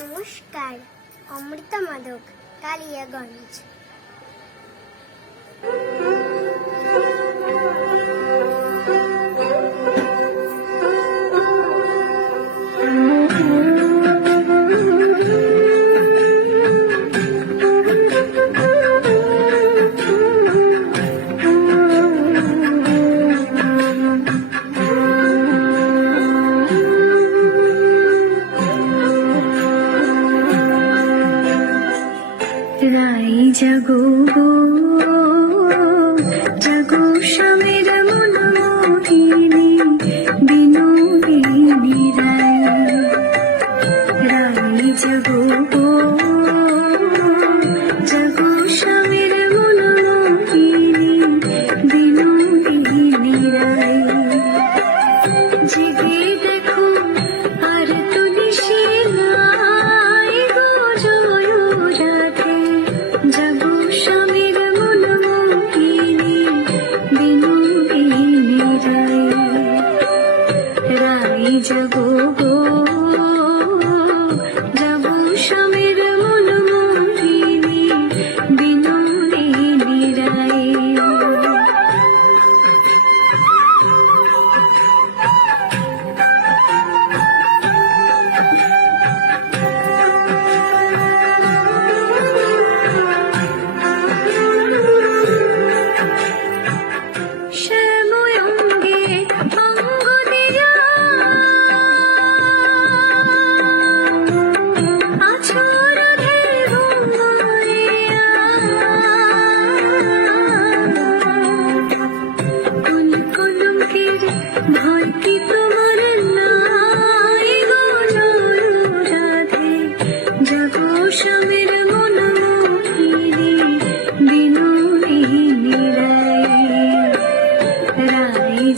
নমস্কার অমৃতা মাদক কালিয়াগঞ্জ। রাই জাগো গো। জাগো স্বামীর মনোমোহিনী, বিনোদিনী রাই রাই জাগো গো। জাগো স্বামীর মনোমোহিনী, বিনোদিনী রাই 着姑姑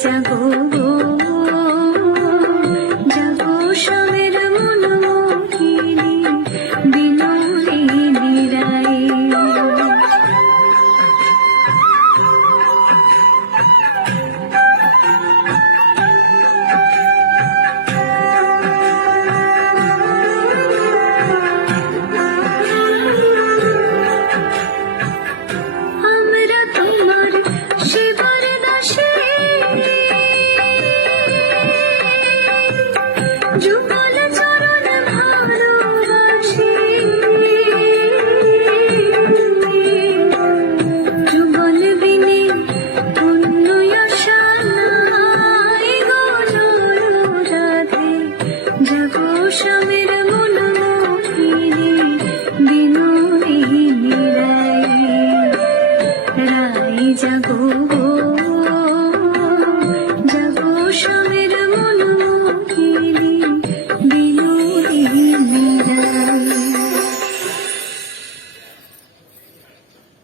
天赋 you?